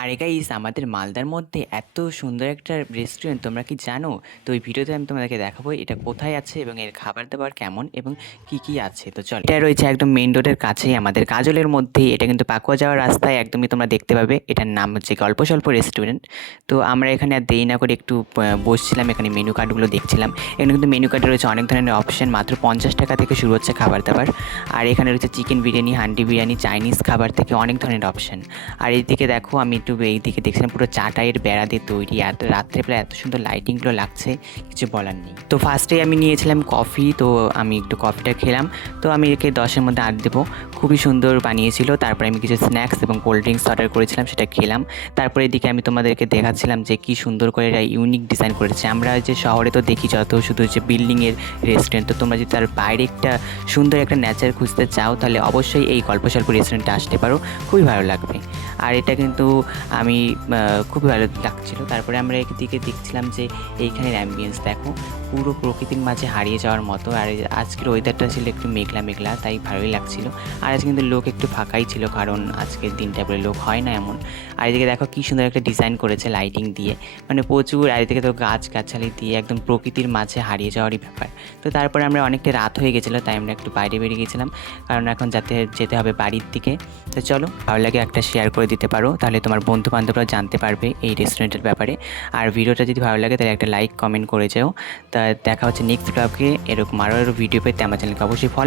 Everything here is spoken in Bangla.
আরে গাইস, আমাদের মালদার মধ্যে এত সুন্দর একটা রেস্টুরেন্ট তোমরা কি জানো? তো এই ভিডিওতে আমি তোমাদেরকে দেখাবো এটা কোথায় আছে এবং এর খাবার দাবার কেমন এবং কি কি আছে। তো চলো, এটা রয়েছে একদম মেইন রোডের কাছেই, আমাদের গাজলের মধ্যেই। এটা কিন্তু পাকুয়া যাওয়ার রাস্তায় একদমই তোমরা দেখতে পাবে। এটার নাম হচ্ছে গল্প স্বল্প রেস্টুরেন্ট। তো আমরা এখানে আর দেরি না করে একটু বসছিলাম, এখানে মেনু কার্ডগুলো দেখছিলাম। এখানে কিন্তু মেনু কার্ডে রয়েছে অনেক ধরনের অপশন, মাত্র 50 টাকা থেকে শুরু হচ্ছে খাবার দাবার। আর এখানে রয়েছে চিকেন বিরিয়ানি, হান্ডি বিরিয়ানি, চাইনিজ খাবার থেকে অনেক ধরনের অপশন। আর এইদিকে দেখো, আমি একটু এইদিকে দেখছিলাম পুরো চাটাইয়ের বেড়া দিয়ে তৈরি, আর রাত্রেবেলা এত সুন্দর লাইটিংগুলো লাগছে, কিছু বলার নেই। তো ফার্স্টেই আমি নিয়েছিলাম কফি, তো আমি একটু কফিটা খেলাম। তো আমি একে 10-এর মধ্যে 8 দেবো। খুবই সুন্দর বানিয়েছিল। তারপরে আমি কিছু স্ন্যাক্স এবং কোল্ড ড্রিঙ্কস অর্ডার করেছিলাম, সেটা খেলাম। তারপরে এদিকে আমি তোমাদেরকে দেখাচ্ছিলাম যে কী সুন্দর করে এরা ইউনিক ডিজাইন করেছে। আমরা যে শহরে তো দেখি যত শুধু যে বিল্ডিংয়ের রেস্টুরেন্ট, তো তোমরা যদি তার বাইরে একটা সুন্দর একটা নেচার খুঁজতে চাও তাহলে অবশ্যই এই গল্পস্বল্প রেস্টুরেন্টে আসতে পারো, খুবই ভালো লাগবে। আর এটা কিন্তু আমি খুবই ভালো লাগছিলো। তারপরে আমরা একদিকে দেখছিলাম যে এইখানের অ্যাম্বিয়েন্স দেখো, পুরো প্রকৃতির মাঝে হারিয়ে যাওয়ার মতো। আর আজকের ওয়েদারটা ছিল একটু মেঘলা মেঘলা, তাই ভালোই লাগছিলো। আর আজকে কিন্তু লোক একটু ফাঁকাই ছিল, কারণ আজকের দিনটা বলে লোক হয় না এমন। আর এদিকে দেখো কী সুন্দর একটা ডিজাইন করেছে লাইটিং দিয়ে, মানে প্রচুর। আর এদিকে তো গাছগাছালি দিয়ে একদম প্রকৃতির মাঝে হারিয়ে যাওয়ারই ব্যাপার। তো তারপরে আমরা অনেকটা রাত হয়ে গেছিলো, তাই আমরা একটু বাইরে বেরিয়ে গেছিলাম, কারণ এখন যেতে হবে বাড়ির দিকে। তো চলো, ভালো লাগে একটা শেয়ার করে দিতে পারো, তাহলে তোমার বন্ধু বান্ধবরা জানতে পারবে এই রেস্টুরেন্টের ব্যাপারে। আর ভিডিওটা যদি ভালো লাগে তাহলে একটা লাইক কমেন্ট করে যাও। তা দেখা হচ্ছে নেক্সট ব্লগে। এরকম আরও ভিডিও পেতে আমার চ্যানেলকে অবশ্যই ফলো